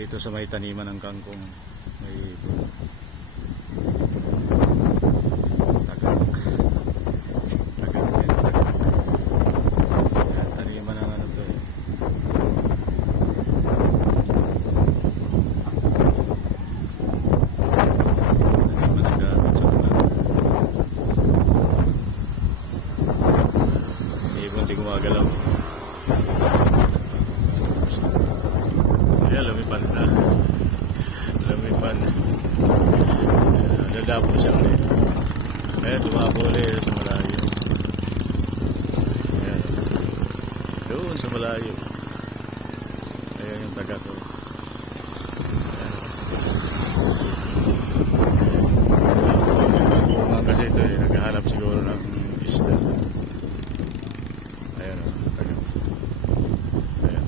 dito sa may taniman ng kangkong. May tagak. Yan, taniman ng ano to eh. Taniman ng gamit sa mga. Ibon di gumagalaw. Ayan, lumipad na. Lumipad. Dadapo siya ulit. Ayan, tumapo ulit sa malayo. Ayan. Doon sa malayo. Ayan yung taga ko. Ayan. Kasi ito eh, naghahanap siguro ng isda. Ayan o, taga. Ayan.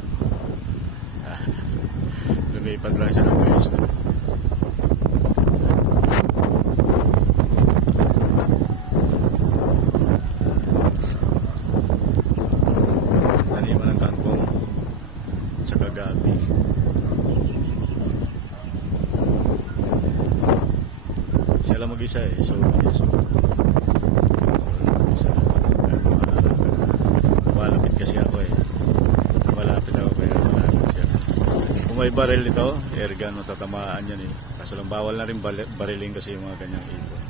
Lumipad lang siya ng isda. Taniman ng kangkong tsaka gabi. Siya lang mag-isa eh, so mag-isa. Malapit kasi ako eh. Malapit ako kaya malapit siya. Kung may baril ito, airgun, matatamaan yan eh. Kaso lang bawal na rin barilin kasi yung mga ganyang ibon.